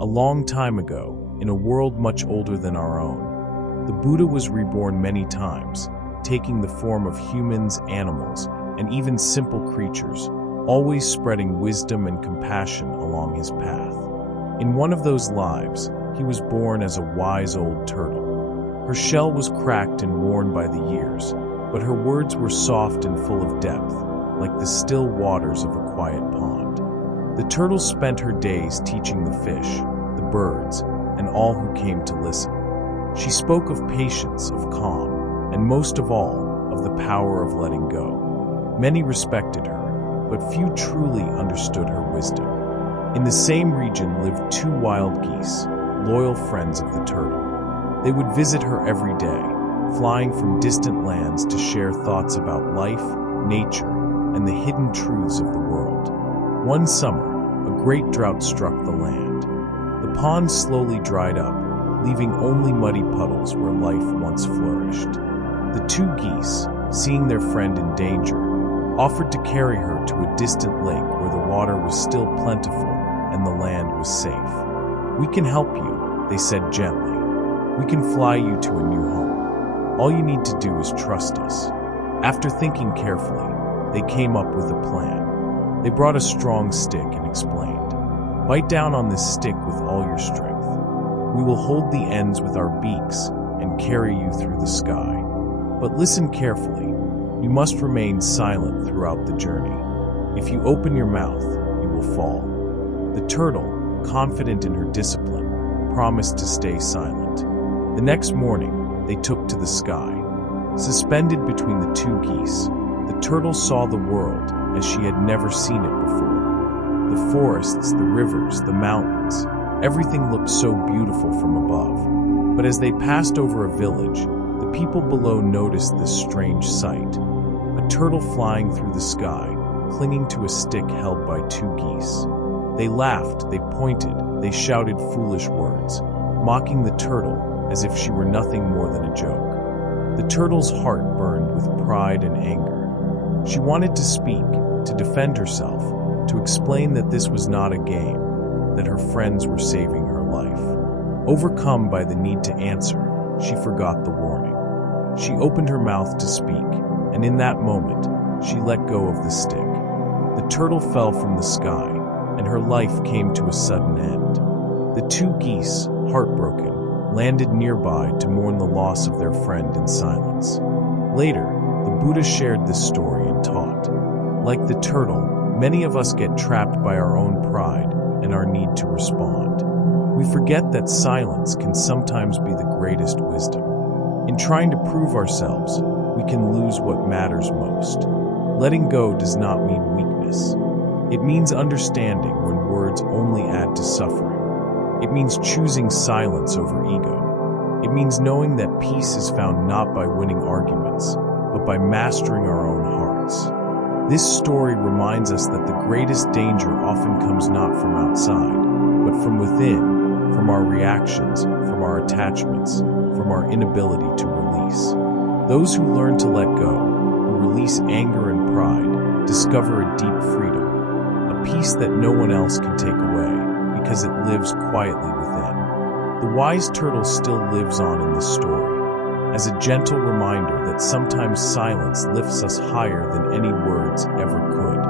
A long time ago, in a world much older than our own, the Buddha was reborn many times, taking the form of humans, animals, and even simple creatures, always spreading wisdom and compassion along his path. In one of those lives, he was born as a wise old turtle. Her shell was cracked and worn by the years, but her words were soft and full of depth, like the still waters of a quiet pond. The turtle spent her days teaching the fish, the birds, and all who came to listen. She spoke of patience, of calm, and most of all, of the power of letting go. Many respected her, but few truly understood her wisdom. In the same region lived two wild geese, loyal friends of the turtle. They would visit her every day, flying from distant lands to share thoughts about life, nature, and the hidden truths of the world. One summer, a great drought struck the land. The pond slowly dried up, leaving only muddy puddles where life once flourished. The two geese, seeing their friend in danger, offered to carry her to a distant lake where the water was still plentiful and the land was safe. "We can help you," they said gently. "We can fly you to a new home. All you need to do is trust us." After thinking carefully, they came up with a plan. They brought a strong stick and explained, "Bite down on this stick with all your strength. We will hold the ends with our beaks and carry you through the sky. But listen carefully. You must remain silent throughout the journey. If you open your mouth, you will fall." The turtle, confident in her discipline, promised to stay silent. The next morning, they took to the sky. Suspended between the two geese, the turtle saw the world as she had never seen it before. The forests, the rivers, the mountains, everything looked so beautiful from above. But as they passed over a village, the people below noticed this strange sight. A turtle flying through the sky, clinging to a stick held by two geese. They laughed, they pointed, they shouted foolish words, mocking the turtle as if she were nothing more than a joke. The turtle's heart burned with pride and anger. She wanted to speak, to defend herself, to explain that this was not a game, that her friends were saving her life. Overcome by the need to answer, she forgot the warning. She opened her mouth to speak, and in that moment, she let go of the stick. The turtle fell from the sky, and her life came to a sudden end. The two geese, heartbroken, landed nearby to mourn the loss of their friend in silence. Later, the Buddha shared this story and taught, like the turtle, many of us get trapped by our own pride and our need to respond. We forget that silence can sometimes be the greatest wisdom. In trying to prove ourselves, we can lose what matters most. Letting go does not mean weakness. It means understanding when words only add to suffering. It means choosing silence over ego. It means knowing that peace is found not by winning arguments, but by mastering our own hearts. This story reminds us that the greatest danger often comes not from outside, but from within, from our reactions, from our attachments, from our inability to release. Those who learn to let go, who release anger and pride, discover a deep freedom, a peace that no one else can take away, because it lives quietly within. The wise turtle still lives on in this story, as a gentle reminder that sometimes silence lifts us higher than any words ever could.